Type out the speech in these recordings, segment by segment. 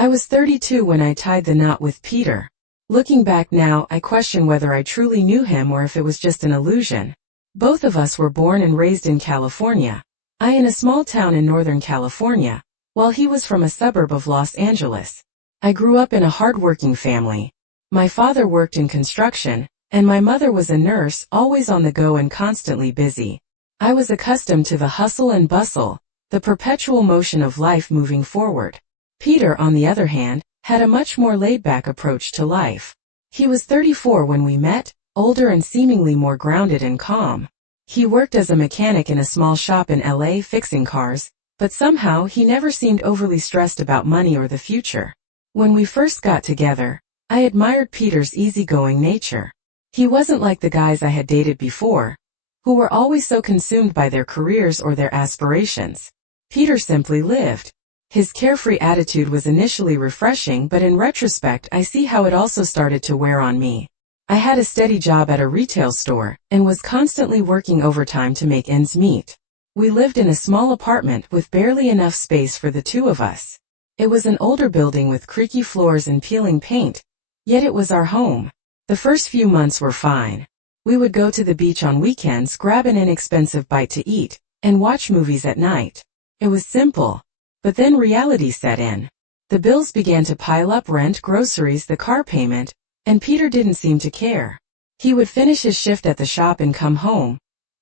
I was 32 when I tied the knot with Peter. Looking back now, I question whether I truly knew him or if it was just an illusion. Both of us were born and raised in California. I in a small town in Northern California, while he was from a suburb of Los Angeles. I grew up in a hard-working family. My father worked in construction, and my mother was a nurse, always on the go and constantly busy. I was accustomed to the hustle and bustle, the perpetual motion of life moving forward. Peter, on the other hand, had a much more laid-back approach to life. He was 34 when we met, older and seemingly more grounded and calm. He worked as a mechanic in a small shop in LA fixing cars, but somehow he never seemed overly stressed about money or the future. When we first got together, I admired Peter's easygoing nature. He wasn't like the guys I had dated before, who were always so consumed by their careers or their aspirations. Peter simply lived. His carefree attitude was initially refreshing, but in retrospect I see how it also started to wear on me. I had a steady job at a retail store, and was constantly working overtime to make ends meet. We lived in a small apartment with barely enough space for the two of us. It was an older building with creaky floors and peeling paint, yet it was our home. The first few months were fine. We would go to the beach on weekends, grab an inexpensive bite to eat, and watch movies at night. It was simple. But then reality set in. The bills began to pile up: rent, groceries, the car payment, and Peter didn't seem to care. He would finish his shift at the shop and come home,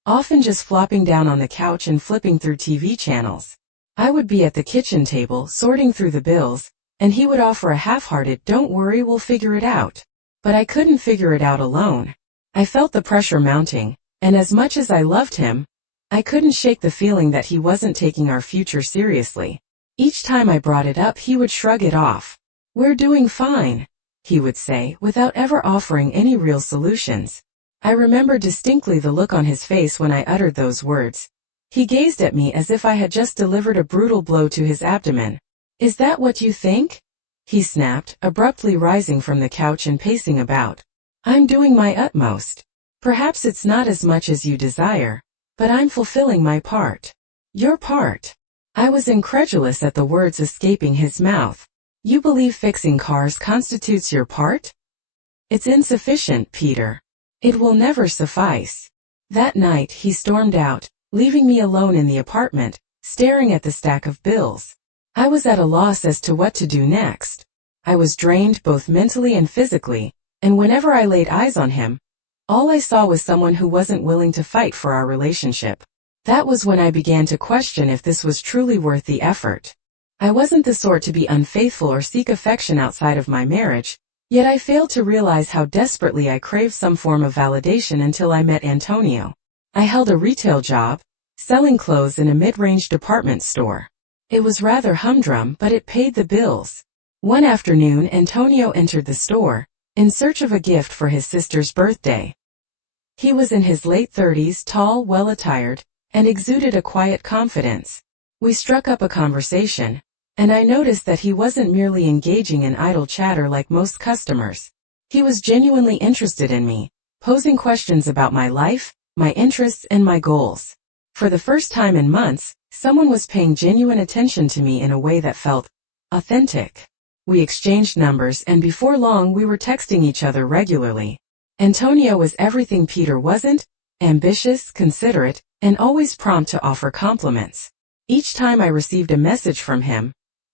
often just flopping down on the couch and flipping through TV channels. I would be at the kitchen table sorting through the bills, and he would offer a half-hearted, "Don't worry, we'll figure it out." But I couldn't figure it out alone. I felt the pressure mounting, and as much as I loved him, I couldn't shake the feeling that he wasn't taking our future seriously. Each time I brought it up, he would shrug it off. "We're doing fine," he would say, without ever offering any real solutions. I remember distinctly the look on his face when I uttered those words. He gazed at me as if I had just delivered a brutal blow to his abdomen. "Is that what you think?" he snapped, abruptly rising from the couch and pacing about. "I'm doing my utmost. Perhaps it's not as much as you desire, but I'm fulfilling my part." "Your part?" I was incredulous at the words escaping his mouth. "You believe fixing cars constitutes your part?" "It's insufficient, Peter. It will never suffice." That night he stormed out, leaving me alone in the apartment, staring at the stack of bills. I was at a loss as to what to do next. I was drained both mentally and physically, and whenever I laid eyes on him, all I saw was someone who wasn't willing to fight for our relationship. That was when I began to question if this was truly worth the effort. I wasn't the sort to be unfaithful or seek affection outside of my marriage, yet I failed to realize how desperately I craved some form of validation until I met Antonio. I held a retail job, selling clothes in a mid-range department store. It was rather humdrum, but it paid the bills. One afternoon, Antonio entered the store, in search of a gift for his sister's birthday. He was in his late 30s, tall, well-attired, and exuded a quiet confidence. We struck up a conversation, and I noticed that he wasn't merely engaging in idle chatter like most customers. He was genuinely interested in me, posing questions about my life, my interests, and my goals. For the first time in months, someone was paying genuine attention to me in a way that felt authentic. We exchanged numbers, and before long we were texting each other regularly. Antonio was everything Peter wasn't: ambitious, considerate, and always prompt to offer compliments. Each time I received a message from him,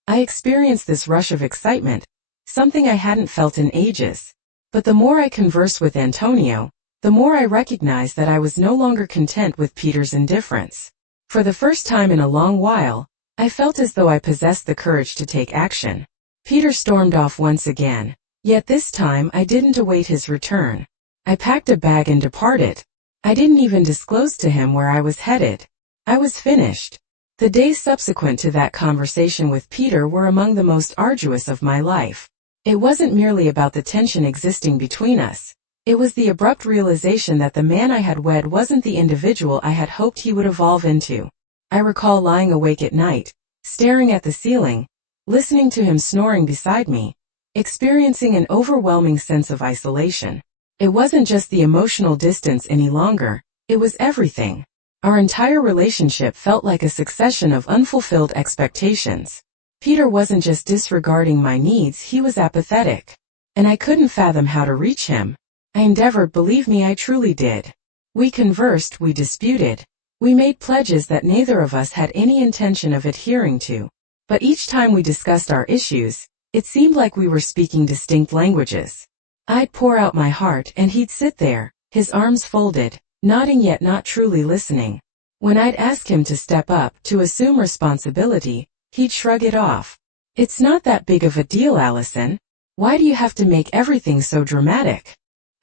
I experienced this rush of excitement, something I hadn't felt in ages. But the more I conversed with Antonio, the more I recognized that I was no longer content with Peter's indifference. For the first time in a long while, I felt as though I possessed the courage to take action. Peter stormed off once again, yet this time I didn't await his return. I packed a bag and departed. I didn't even disclose to him where I was headed. I was finished. The days subsequent to that conversation with Peter were among the most arduous of my life. It wasn't merely about the tension existing between us. It was the abrupt realization that the man I had wed wasn't the individual I had hoped he would evolve into. I recall lying awake at night, staring at the ceiling, listening to him snoring beside me, experiencing an overwhelming sense of isolation. It wasn't just the emotional distance any longer, it was everything. Our entire relationship felt like a succession of unfulfilled expectations. Peter wasn't just disregarding my needs, he was apathetic. And I couldn't fathom how to reach him. I endeavored, believe me, I truly did. We conversed, we disputed. We made pledges that neither of us had any intention of adhering to. But each time we discussed our issues, it seemed like we were speaking distinct languages. I'd pour out my heart and he'd sit there, his arms folded, nodding yet not truly listening. When I'd ask him to step up, to assume responsibility, he'd shrug it off. It's not that big of a deal, Allison. Why do you have to make everything so dramatic?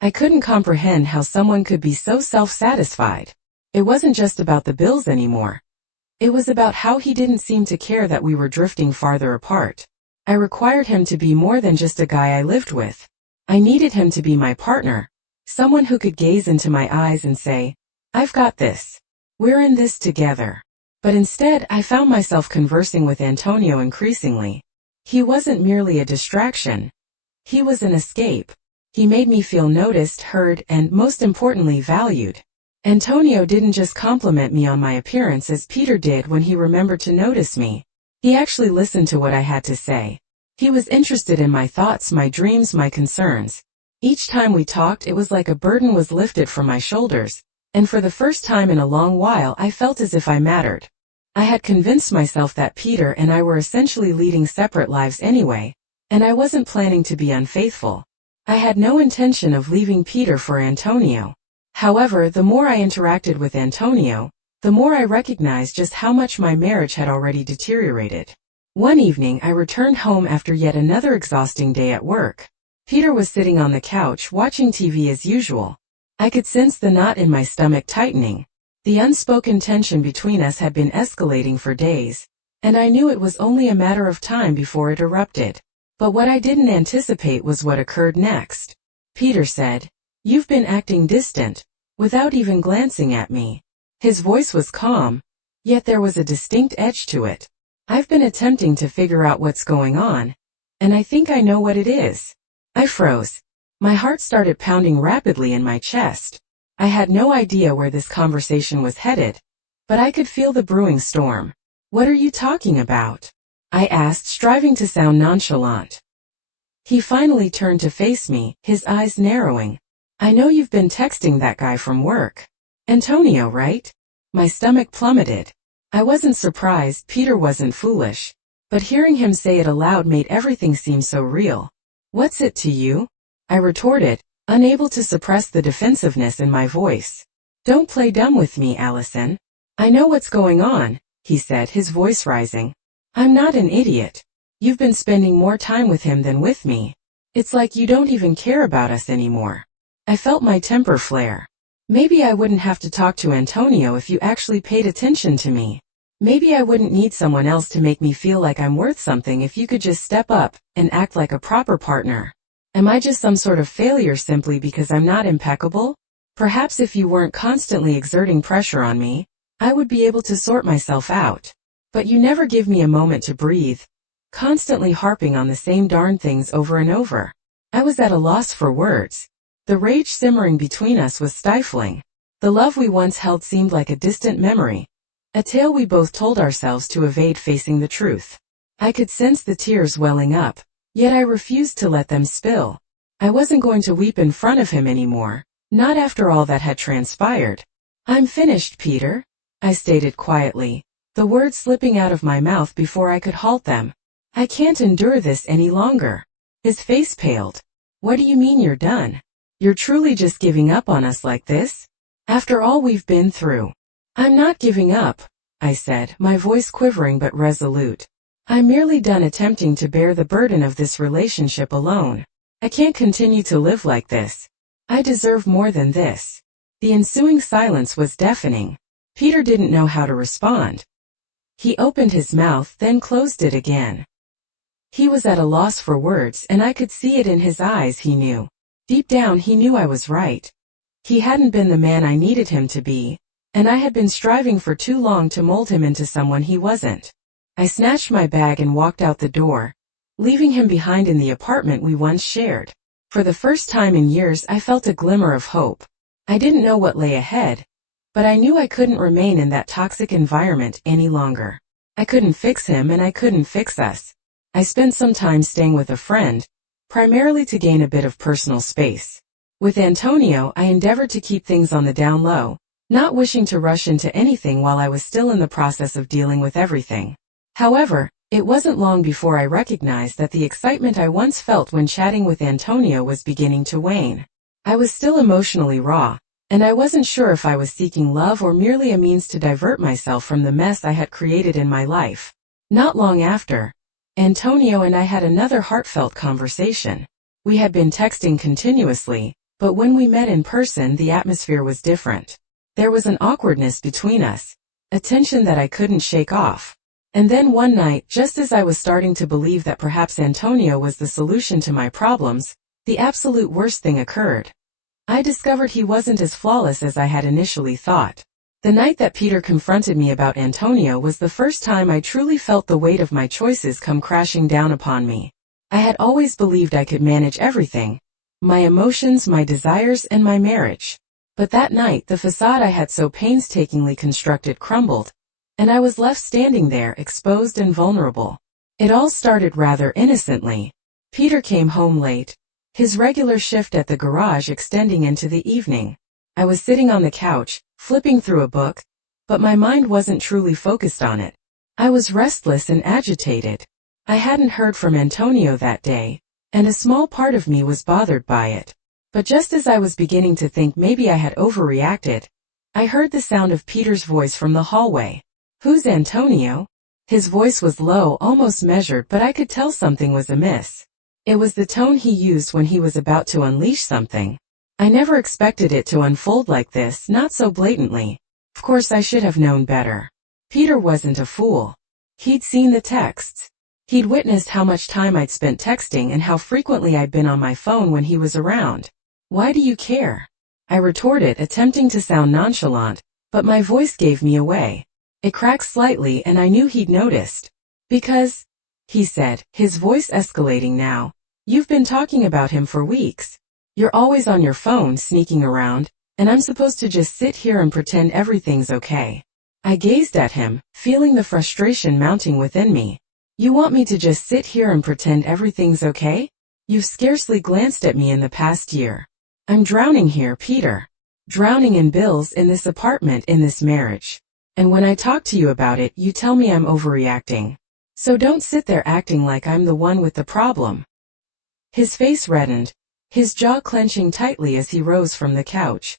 I couldn't comprehend how someone could be so self-satisfied. It wasn't just about the bills anymore. It was about how he didn't seem to care that we were drifting farther apart. I required him to be more than just a guy I lived with. I needed him to be my partner, someone who could gaze into my eyes and say, "I've got this. We're in this together." But instead, I found myself conversing with Antonio increasingly. He wasn't merely a distraction. He was an escape. He made me feel noticed, heard, and, most importantly, valued. Antonio didn't just compliment me on my appearance as Peter did when he remembered to notice me. He actually listened to what I had to say. He was interested in my thoughts, my dreams, my concerns. Each time we talked, it was like a burden was lifted from my shoulders, and for the first time in a long while I felt as if I mattered. I had convinced myself that Peter and I were essentially leading separate lives anyway, and I wasn't planning to be unfaithful. I had no intention of leaving Peter for Antonio. However, the more I interacted with Antonio, the more I recognized just how much my marriage had already deteriorated. One evening I returned home after yet another exhausting day at work. Peter was sitting on the couch watching TV as usual. I could sense the knot in my stomach tightening. The unspoken tension between us had been escalating for days, and I knew it was only a matter of time before it erupted. But what I didn't anticipate was what occurred next. Peter said, "You've been acting distant," without even glancing at me. His voice was calm, yet there was a distinct edge to it. "I've been attempting to figure out what's going on, and I think I know what it is." I froze. My heart started pounding rapidly in my chest. I had no idea where this conversation was headed, but I could feel the brewing storm. "What are you talking about?" I asked, striving to sound nonchalant. He finally turned to face me, his eyes narrowing. "I know you've been texting that guy from work. Antonio, right?" My stomach plummeted. I wasn't surprised, Peter wasn't foolish. But hearing him say it aloud made everything seem so real. "What's it to you?" I retorted, unable to suppress the defensiveness in my voice. "Don't play dumb with me, Allison. I know what's going on," he said, his voice rising. "I'm not an idiot. You've been spending more time with him than with me. It's like you don't even care about us anymore." I felt my temper flare. Maybe I wouldn't have to talk to Antonio if you actually paid attention to me. Maybe I wouldn't need someone else to make me feel like I'm worth something if you could just step up and act like a proper partner. Am I just some sort of failure simply because I'm not impeccable? Perhaps if you weren't constantly exerting pressure on me, I would be able to sort myself out. But you never give me a moment to breathe, constantly harping on the same darn things over and over. I was at a loss for words. The rage simmering between us was stifling. The love we once held seemed like a distant memory, a tale we both told ourselves to evade facing the truth. I could sense the tears welling up, yet I refused to let them spill. I wasn't going to weep in front of him anymore, not after all that had transpired. "I'm finished, Peter," I stated quietly, the words slipping out of my mouth before I could halt them. "I can't endure this any longer." His face paled. "What do you mean you're done? You're truly just giving up on us like this? After all we've been through?" "I'm not giving up," I said, my voice quivering but resolute. "I'm merely done attempting to bear the burden of this relationship alone. I can't continue to live like this. I deserve more than this." The ensuing silence was deafening. Peter didn't know how to respond. He opened his mouth, then closed it again. He was at a loss for words, and I could see it in his eyes. He knew. Deep down he knew I was right. He hadn't been the man I needed him to be, and I had been striving for too long to mold him into someone he wasn't. I snatched my bag and walked out the door, leaving him behind in the apartment we once shared. For the first time in years I felt a glimmer of hope. I didn't know what lay ahead, but I knew I couldn't remain in that toxic environment any longer. I couldn't fix him and I couldn't fix us. I spent some time staying with a friend, primarily to gain a bit of personal space. With Antonio, I endeavored to keep things on the down low, not wishing to rush into anything while I was still in the process of dealing with everything. However, it wasn't long before I recognized that the excitement I once felt when chatting with Antonio was beginning to wane. I was still emotionally raw, and I wasn't sure if I was seeking love or merely a means to divert myself from the mess I had created in my life. Not long after, Antonio and I had another heartfelt conversation. We had been texting continuously, but when we met in person the atmosphere was different. There was an awkwardness between us, a tension that I couldn't shake off. And then one night, just as I was starting to believe that perhaps Antonio was the solution to my problems, the absolute worst thing occurred. I discovered he wasn't as flawless as I had initially thought. The night that Peter confronted me about Antonio was the first time I truly felt the weight of my choices come crashing down upon me. I had always believed I could manage everything, my emotions, my desires, and my marriage. But that night the facade I had so painstakingly constructed crumbled, and I was left standing there exposed and vulnerable. It all started rather innocently. Peter came home late, his regular shift at the garage extending into the evening. I was sitting on the couch, flipping through a book, but my mind wasn't truly focused on it. I was restless and agitated. I hadn't heard from Antonio that day, and a small part of me was bothered by it. But just as I was beginning to think maybe I had overreacted, I heard the sound of Peter's voice from the hallway. "Who's Antonio?" His voice was low, almost measured, but I could tell something was amiss. It was the tone he used when he was about to unleash something. I never expected it to unfold like this, not so blatantly. Of course I should have known better. Peter wasn't a fool. He'd seen the texts. He'd witnessed how much time I'd spent texting and how frequently I'd been on my phone when he was around. "Why do you care?" I retorted, attempting to sound nonchalant, but my voice gave me away. It cracked slightly and I knew he'd noticed. "Because," he said, his voice escalating now, "you've been talking about him for weeks. You're always on your phone sneaking around, and I'm supposed to just sit here and pretend everything's okay." I gazed at him, feeling the frustration mounting within me. "You want me to just sit here and pretend everything's okay? You've scarcely glanced at me in the past year. I'm drowning here, Peter. Drowning in bills, in this apartment, in this marriage. And when I talk to you about it, you tell me I'm overreacting. So don't sit there acting like I'm the one with the problem." His face reddened, his jaw clenching tightly as he rose from the couch.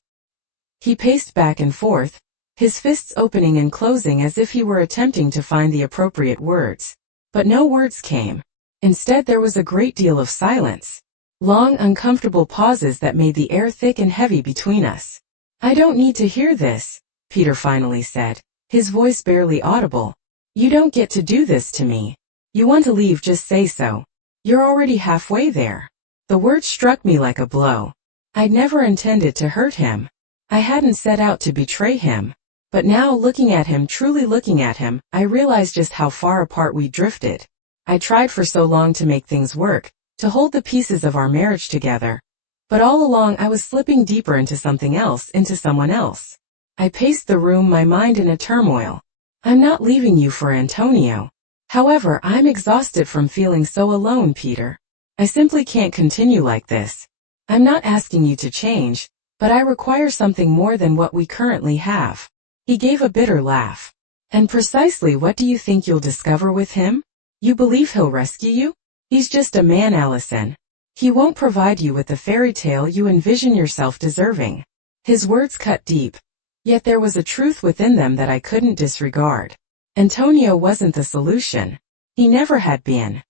He paced back and forth, his fists opening and closing as if he were attempting to find the appropriate words. But no words came. Instead there was a great deal of silence. Long, uncomfortable pauses that made the air thick and heavy between us. "I don't need to hear this," Peter finally said, his voice barely audible. "You don't get to do this to me. You want to leave, just say so. You're already halfway there." The words struck me like a blow. I'd never intended to hurt him. I hadn't set out to betray him. But now, looking at him, truly looking at him, I realized just how far apart we drifted. I tried for so long to make things work, to hold the pieces of our marriage together. But all along I was slipping deeper into something else, into someone else. I paced the room, my mind in a turmoil. "I'm not leaving you for Antonio. However, I'm exhausted from feeling so alone, Peter. I simply can't continue like this. I'm not asking you to change, but I require something more than what we currently have." He gave a bitter laugh. "And precisely what do you think you'll discover with him? You believe he'll rescue you? He's just a man, Allison. He won't provide you with the fairy tale you envision yourself deserving." His words cut deep, yet there was a truth within them that I couldn't disregard. Antonio wasn't the solution. He never had been.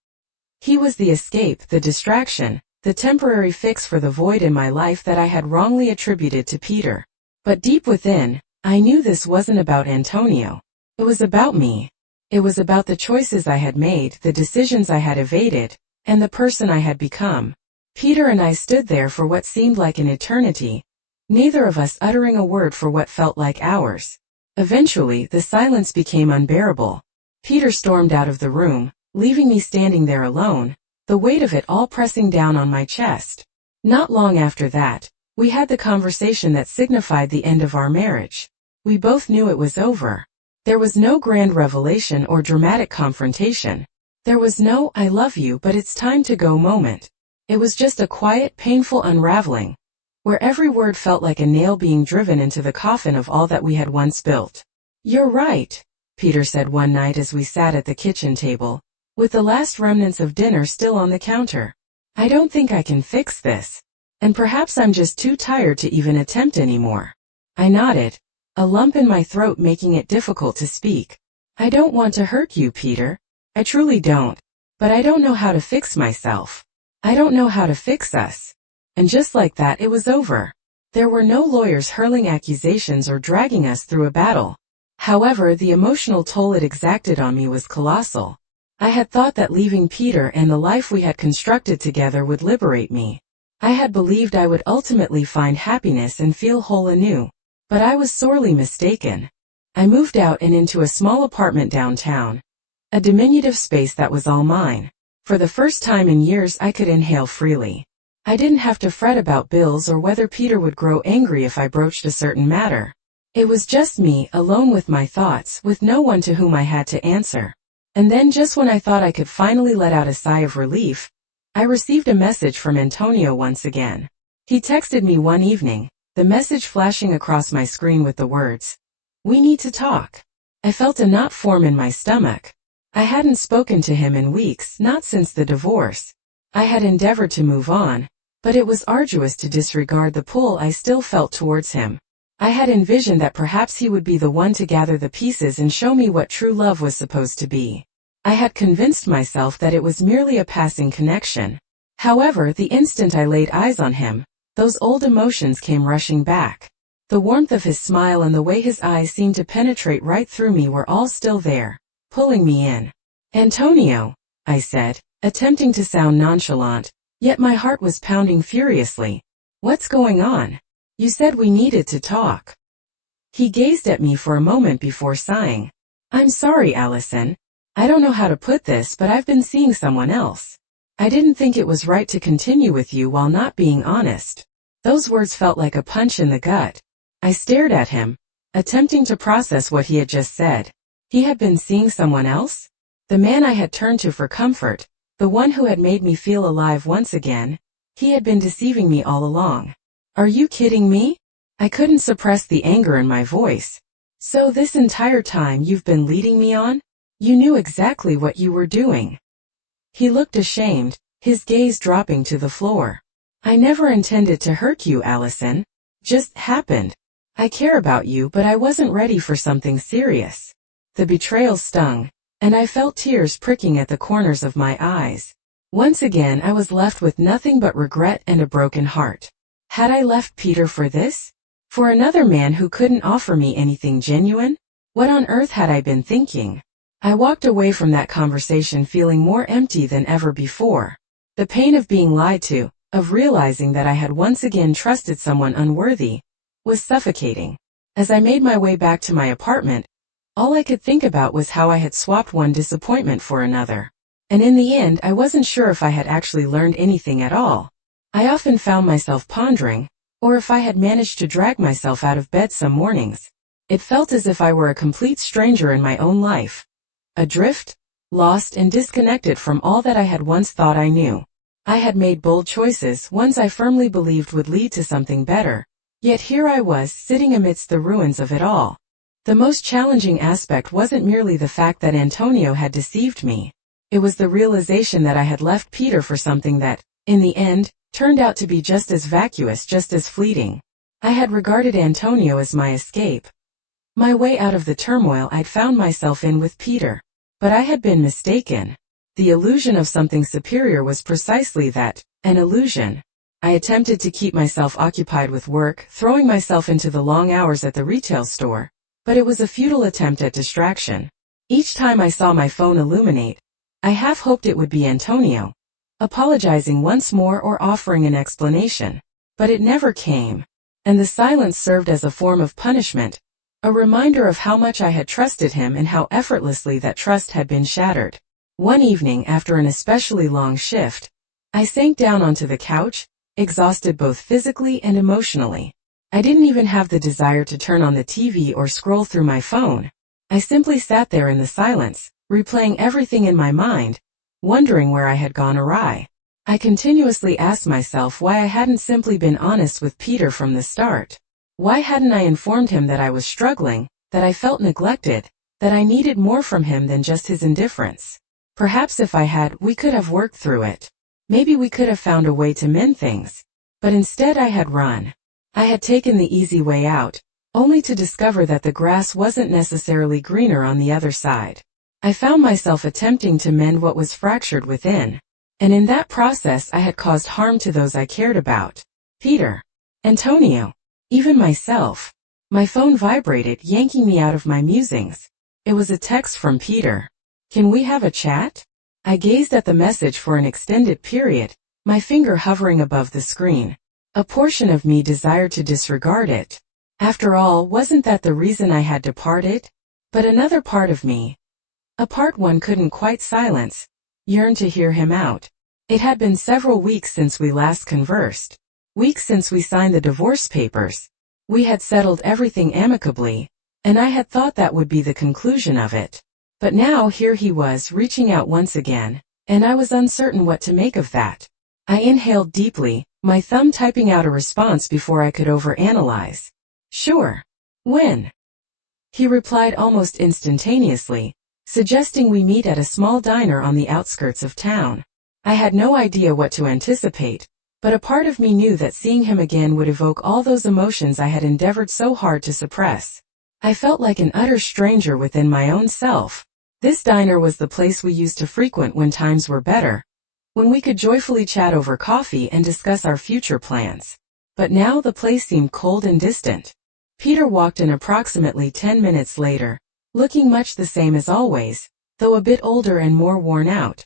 He was the escape, the distraction, the temporary fix for the void in my life that I had wrongly attributed to Peter. But deep within, I knew this wasn't about Antonio. It was about me. It was about the choices I had made, the decisions I had evaded, and the person I had become. Peter and I stood there for what seemed like an eternity, neither of us uttering a word for what felt like hours. Eventually, the silence became unbearable. Peter stormed out of the room, leaving me standing there alone, the weight of it all pressing down on my chest. Not long after that, we had the conversation that signified the end of our marriage. We both knew it was over. There was no grand revelation or dramatic confrontation. There was no "I love you but it's time to go" moment. It was just a quiet, painful unraveling, where every word felt like a nail being driven into the coffin of all that we had once built. "You're right," Peter said one night as we sat at the kitchen table, with the last remnants of dinner still on the counter. "I don't think I can fix this. And perhaps I'm just too tired to even attempt anymore." I nodded, a lump in my throat making it difficult to speak. "I don't want to hurt you, Peter. I truly don't. But I don't know how to fix myself. I don't know how to fix us." And just like that, it was over. There were no lawyers hurling accusations or dragging us through a battle. However, the emotional toll it exacted on me was colossal. I had thought that leaving Peter and the life we had constructed together would liberate me. I had believed I would ultimately find happiness and feel whole anew. But I was sorely mistaken. I moved out and into a small apartment downtown, a diminutive space that was all mine. For the first time in years, I could inhale freely. I didn't have to fret about bills or whether Peter would grow angry if I broached a certain matter. It was just me, alone with my thoughts, with no one to whom I had to answer. And then, just when I thought I could finally let out a sigh of relief, I received a message from Antonio once again. He texted me one evening, the message flashing across my screen with the words, "We need to talk." I felt a knot form in my stomach. I hadn't spoken to him in weeks, not since the divorce. I had endeavored to move on, but it was arduous to disregard the pull I still felt towards him. I had envisioned that perhaps he would be the one to gather the pieces and show me what true love was supposed to be. I had convinced myself that it was merely a passing connection. However, the instant I laid eyes on him, those old emotions came rushing back. The warmth of his smile and the way his eyes seemed to penetrate right through me were all still there, pulling me in. "Antonio," I said, attempting to sound nonchalant, yet my heart was pounding furiously. "What's going on? You said we needed to talk." He gazed at me for a moment before sighing. "I'm sorry, Allison. I don't know how to put this, but I've been seeing someone else. I didn't think it was right to continue with you while not being honest." Those words felt like a punch in the gut. I stared at him, attempting to process what he had just said. He had been seeing someone else? The man I had turned to for comfort, the one who had made me feel alive once again, he had been deceiving me all along. "Are you kidding me?" I couldn't suppress the anger in my voice. "So this entire time you've been leading me on? You knew exactly what you were doing." He looked ashamed, his gaze dropping to the floor. "I never intended to hurt you, Allison. Just happened. I care about you, but I wasn't ready for something serious." The betrayal stung, and I felt tears pricking at the corners of my eyes. Once again I was left with nothing but regret and a broken heart. Had I left Peter for this? For another man who couldn't offer me anything genuine? What on earth had I been thinking? I walked away from that conversation feeling more empty than ever before. The pain of being lied to, of realizing that I had once again trusted someone unworthy, was suffocating. As I made my way back to my apartment, all I could think about was how I had swapped one disappointment for another. And in the end, I wasn't sure if I had actually learned anything at all. I often found myself pondering, or if I had managed to drag myself out of bed some mornings. It felt as if I were a complete stranger in my own life. Adrift, lost and disconnected from all that I had once thought I knew. I had made bold choices, ones I firmly believed would lead to something better. Yet here I was, sitting amidst the ruins of it all. The most challenging aspect wasn't merely the fact that Antonio had deceived me. It was the realization that I had left Peter for something that, in the end, turned out to be just as vacuous, just as fleeting. I had regarded Antonio as my escape, my way out of the turmoil I'd found myself in with Peter. But I had been mistaken. The illusion of something superior was precisely that, an illusion. I attempted to keep myself occupied with work, throwing myself into the long hours at the retail store, but it was a futile attempt at distraction. Each time I saw my phone illuminate, I half hoped it would be Antonio, apologizing once more or offering an explanation. But it never came, and the silence served as a form of punishment, a reminder of how much I had trusted him and how effortlessly that trust had been shattered. One evening, after an especially long shift, I sank down onto the couch, exhausted both physically and emotionally. I didn't even have the desire to turn on the TV or scroll through my phone. I simply sat there in the silence, replaying everything in my mind, wondering where I had gone awry. I continuously asked myself why I hadn't simply been honest with Peter from the start. Why hadn't I informed him that I was struggling, that I felt neglected, that I needed more from him than just his indifference? Perhaps if I had, we could have worked through it. Maybe we could have found a way to mend things. But instead I had run. I had taken the easy way out, only to discover that the grass wasn't necessarily greener on the other side. I found myself attempting to mend what was fractured within. And in that process I had caused harm to those I cared about. Peter. Antonio. Even myself. My phone vibrated, yanking me out of my musings. It was a text from Peter. "Can we have a chat?" I gazed at the message for an extended period, my finger hovering above the screen. A portion of me desired to disregard it. After all, wasn't that the reason I had departed? But another part of me, a part one couldn't quite silence, yearned to hear him out. It had been several weeks since we last conversed. Weeks since we signed the divorce papers. We had settled everything amicably, and I had thought that would be the conclusion of it. But now here he was reaching out once again, and I was uncertain what to make of that. I inhaled deeply, my thumb typing out a response before I could overanalyze. "Sure. When?" He replied almost instantaneously, suggesting we meet at a small diner on the outskirts of town. I had no idea what to anticipate, but a part of me knew that seeing him again would evoke all those emotions I had endeavored so hard to suppress. I felt like an utter stranger within my own self. This diner was the place we used to frequent when times were better, when we could joyfully chat over coffee and discuss our future plans. But now the place seemed cold and distant. Peter walked in approximately 10 minutes later, looking much the same as always, though a bit older and more worn out.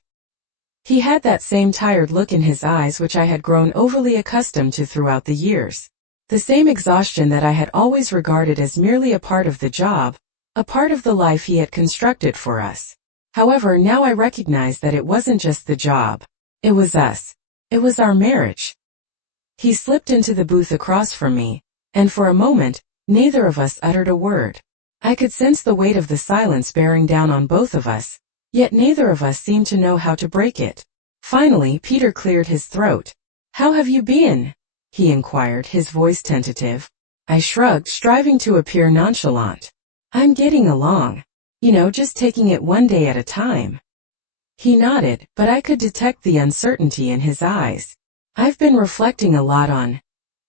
He had that same tired look in his eyes which I had grown overly accustomed to throughout the years. The same exhaustion that I had always regarded as merely a part of the job, a part of the life he had constructed for us. However, now I recognized that it wasn't just the job. It was us. It was our marriage. He slipped into the booth across from me, and for a moment, neither of us uttered a word. I could sense the weight of the silence bearing down on both of us, yet neither of us seemed to know how to break it. Finally, Peter cleared his throat. "How have you been?" he inquired, his voice tentative. I shrugged, striving to appear nonchalant. "I'm getting along. Just taking it one day at a time." He nodded, but I could detect the uncertainty in his eyes. "I've been reflecting a lot on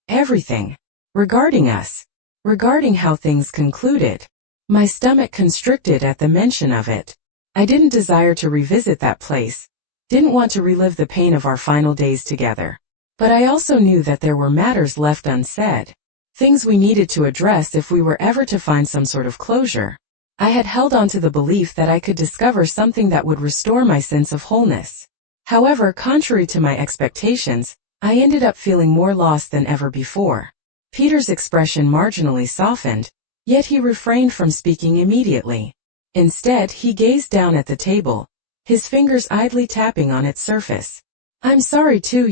everything. Regarding us. Regarding how things concluded." My stomach constricted at the mention of it. I didn't desire to revisit that place, didn't want to relive the pain of our final days together. But I also knew that there were matters left unsaid, things we needed to address if we were ever to find some sort of closure. I had held on to the belief that I could discover something that would restore my sense of wholeness. However, contrary to my expectations, I ended up feeling more lost than ever before. Peter's expression marginally softened, yet he refrained from speaking immediately. Instead, he gazed down at the table, his fingers idly tapping on its surface. "I'm sorry too,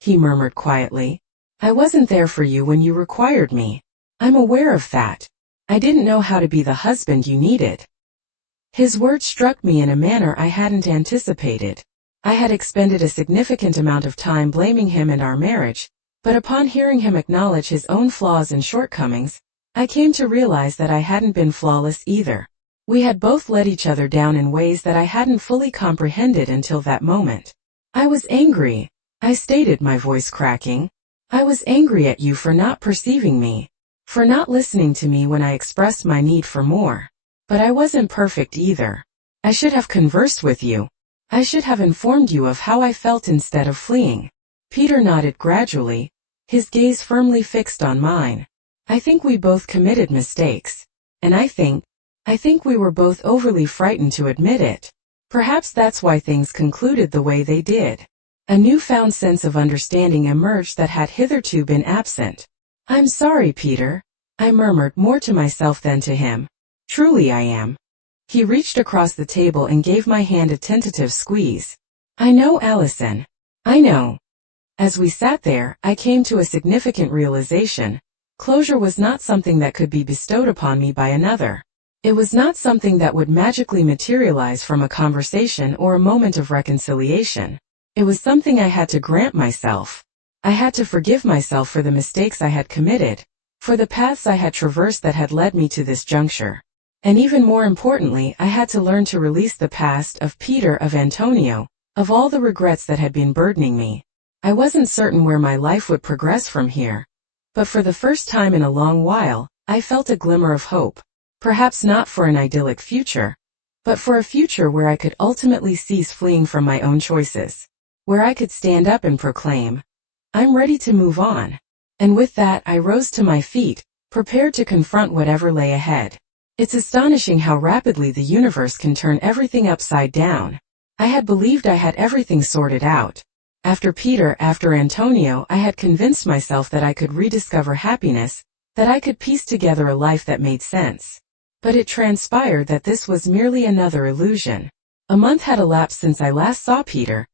he murmured quietly. "I wasn't there for you when you required me. I'm aware of that. I didn't know how to be the husband you needed." His words struck me in a manner I hadn't anticipated. I had expended a significant amount of time blaming him and our marriage, but upon hearing him acknowledge his own flaws and shortcomings, I came to realize that I hadn't been flawless either. We had both let each other down in ways that I hadn't fully comprehended until that moment. "I was angry," I stated, my voice cracking. "I was angry at you for not perceiving me, for not listening to me when I expressed my need for more. But I wasn't perfect either. I should have conversed with you. I should have informed you of how I felt instead of fleeing." Peter nodded gradually, his gaze firmly fixed on mine. "I think we both committed mistakes. And I think we were both overly frightened to admit it. Perhaps that's why things concluded the way they did." A newfound sense of understanding emerged that had hitherto been absent. "I'm sorry, Peter," I murmured, more to myself than to him. "Truly I am." He reached across the table and gave my hand a tentative squeeze. "I know, Allison. I know." As we sat there, I came to a significant realization. Closure was not something that could be bestowed upon me by another. It was not something that would magically materialize from a conversation or a moment of reconciliation. It was something I had to grant myself. I had to forgive myself for the mistakes I had committed, for the paths I had traversed that had led me to this juncture. And even more importantly, I had to learn to release the past of Peter, of Antonio, of all the regrets that had been burdening me. I wasn't certain where my life would progress from here, but for the first time in a long while, I felt a glimmer of hope. Perhaps not for an idyllic future, but for a future where I could ultimately cease fleeing from my own choices, where I could stand up and proclaim, "I'm ready to move on." And with that, I rose to my feet, prepared to confront whatever lay ahead. It's astonishing how rapidly the universe can turn everything upside down. I had believed I had everything sorted out. After Peter, after Antonio, I had convinced myself that I could rediscover happiness, that I could piece together a life that made sense. But it transpired that this was merely another illusion. A month had elapsed since I last saw Peter,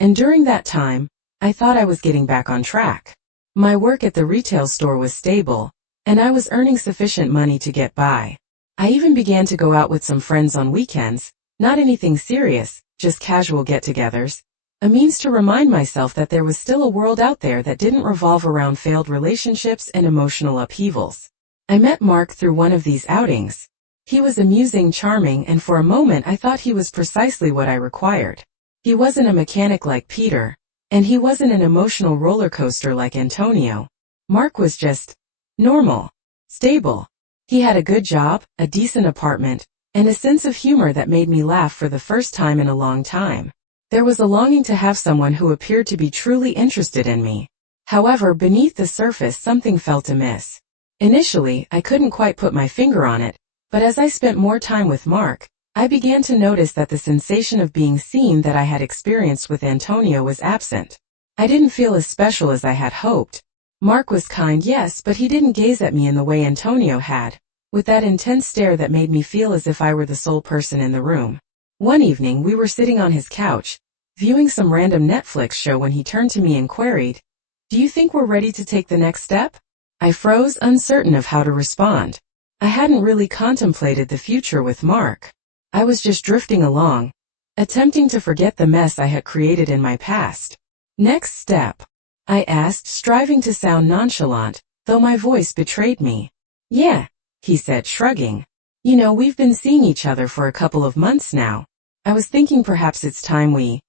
and during that time, I thought I was getting back on track. My work at the retail store was stable, and I was earning sufficient money to get by. I even began to go out with some friends on weekends, not anything serious, just casual get-togethers, a means to remind myself that there was still a world out there that didn't revolve around failed relationships and emotional upheavals. I met Mark through one of these outings. He was amusing, charming, and for a moment I thought he was precisely what I required. He wasn't a mechanic like Peter, and he wasn't an emotional roller coaster like Antonio. Mark was just normal, stable. He had a good job, a decent apartment, and a sense of humor that made me laugh for the first time in a long time. There was a longing to have someone who appeared to be truly interested in me. However, beneath the surface something felt amiss. Initially, I couldn't quite put my finger on it, but as I spent more time with Mark, I began to notice that the sensation of being seen that I had experienced with Antonio was absent. I didn't feel as special as I had hoped. Mark was kind, yes, but he didn't gaze at me in the way Antonio had, with that intense stare that made me feel as if I were the sole person in the room. One evening we were sitting on his couch, viewing some random Netflix show when he turned to me and queried, "Do you think we're ready to take the next step?" I froze, uncertain of how to respond. I hadn't really contemplated the future with Mark. I was just drifting along, attempting to forget the mess I had created in my past. "Next step?" I asked, striving to sound nonchalant, though my voice betrayed me. "Yeah," he said, shrugging. "You know, we've been seeing each other for a couple of months now. I was thinking perhaps it's time we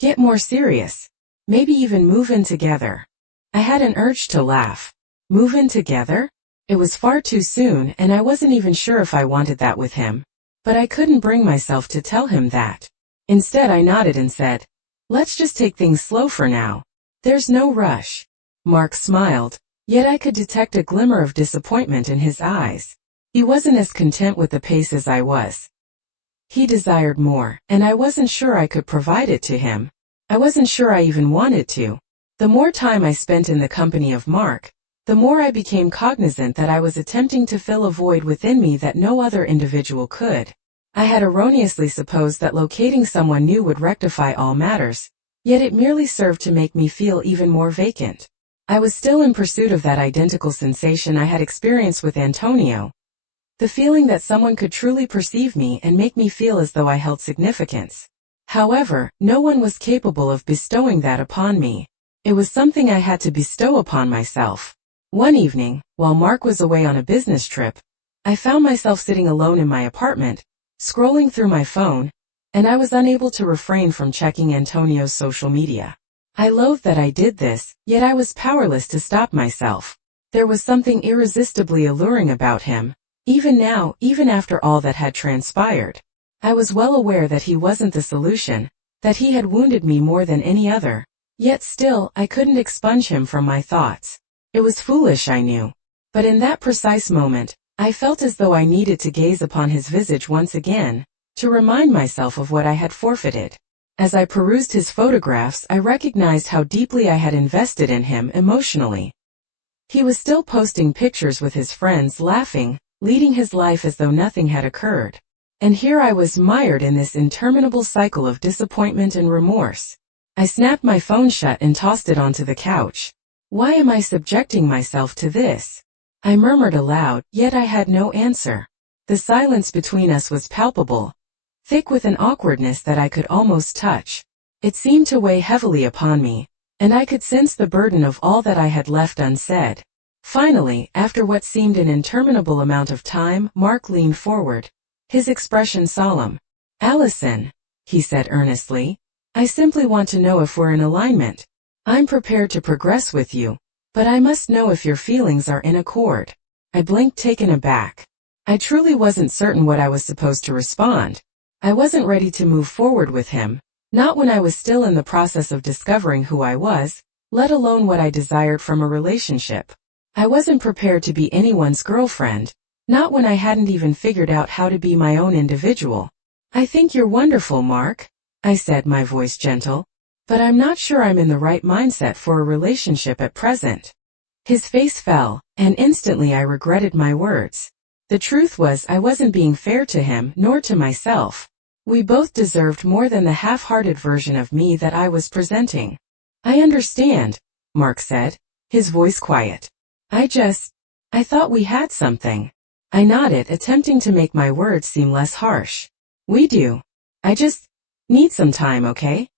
get more serious. Maybe even move in together." I had an urge to laugh. Move in together? It was far too soon, and I wasn't even sure if I wanted that with him. But I couldn't bring myself to tell him that. Instead, I nodded and said, "Let's just take things slow for now. There's no rush." Mark smiled, yet I could detect a glimmer of disappointment in his eyes. He wasn't as content with the pace as I was. He desired more, and I wasn't sure I could provide it to him. I wasn't sure I even wanted to. The more time I spent in the company of Mark, the more I became cognizant that I was attempting to fill a void within me that no other individual could. I had erroneously supposed that locating someone new would rectify all matters, yet it merely served to make me feel even more vacant. I was still in pursuit of that identical sensation I had experienced with Antonio, the feeling that someone could truly perceive me and make me feel as though I held significance. However, no one was capable of bestowing that upon me. It was something I had to bestow upon myself. One evening, while Mark was away on a business trip, I found myself sitting alone in my apartment, scrolling through my phone, and I was unable to refrain from checking Antonio's social media. I loathed that I did this, yet I was powerless to stop myself. There was something irresistibly alluring about him, even now, even after all that had transpired. I was well aware that he wasn't the solution, that he had wounded me more than any other, yet still, I couldn't expunge him from my thoughts. It was foolish, I knew. But in that precise moment, I felt as though I needed to gaze upon his visage once again, to remind myself of what I had forfeited. As I perused his photographs, I recognized how deeply I had invested in him emotionally. He was still posting pictures with his friends, laughing, leading his life as though nothing had occurred. And here I was mired in this interminable cycle of disappointment and remorse. I snapped my phone shut and tossed it onto the couch. Why am I subjecting myself to this? I murmured aloud, yet I had no answer. The silence between us was palpable, thick with an awkwardness that I could almost touch. It seemed to weigh heavily upon me, and I could sense the burden of all that I had left unsaid. Finally, after what seemed an interminable amount of time, Mark leaned forward, his expression solemn. "Allison," he said earnestly, "I simply want to know if we're in alignment. I'm prepared to progress with you, but I must know if your feelings are in accord." I blinked, taken aback. I truly wasn't certain what I was supposed to respond. I wasn't ready to move forward with him, not when I was still in the process of discovering who I was, let alone what I desired from a relationship. I wasn't prepared to be anyone's girlfriend, not when I hadn't even figured out how to be my own individual. "I think you're wonderful, Mark," I said, my voice gentle, "but I'm not sure I'm in the right mindset for a relationship at present." His face fell, and instantly I regretted my words. The truth was, I wasn't being fair to him, nor to myself. We both deserved more than the half-hearted version of me that I was presenting. "I understand," Mark said, his voice quiet. I thought we had something." I nodded, attempting to make my words seem less harsh. "We do. I just need some time, okay?"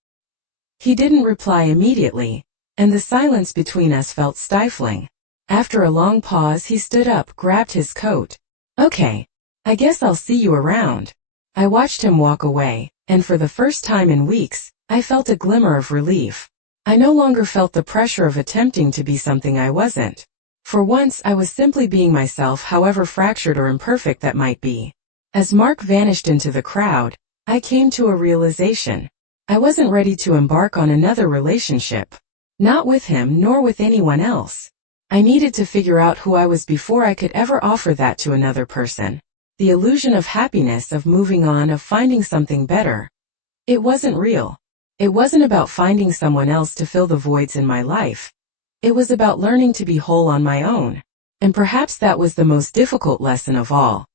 He didn't reply immediately, and the silence between us felt stifling. After a long pause, he stood up, grabbed his coat. "Okay. I guess I'll see you around." I watched him walk away, and for the first time in weeks, I felt a glimmer of relief. I no longer felt the pressure of attempting to be something I wasn't. For once, I was simply being myself, however fractured or imperfect that might be. As Mark vanished into the crowd, I came to a realization. I wasn't ready to embark on another relationship. Not with him, nor with anyone else. I needed to figure out who I was before I could ever offer that to another person. The illusion of happiness, of moving on, of finding something better. It wasn't real. It wasn't about finding someone else to fill the voids in my life. It was about learning to be whole on my own. And perhaps that was the most difficult lesson of all.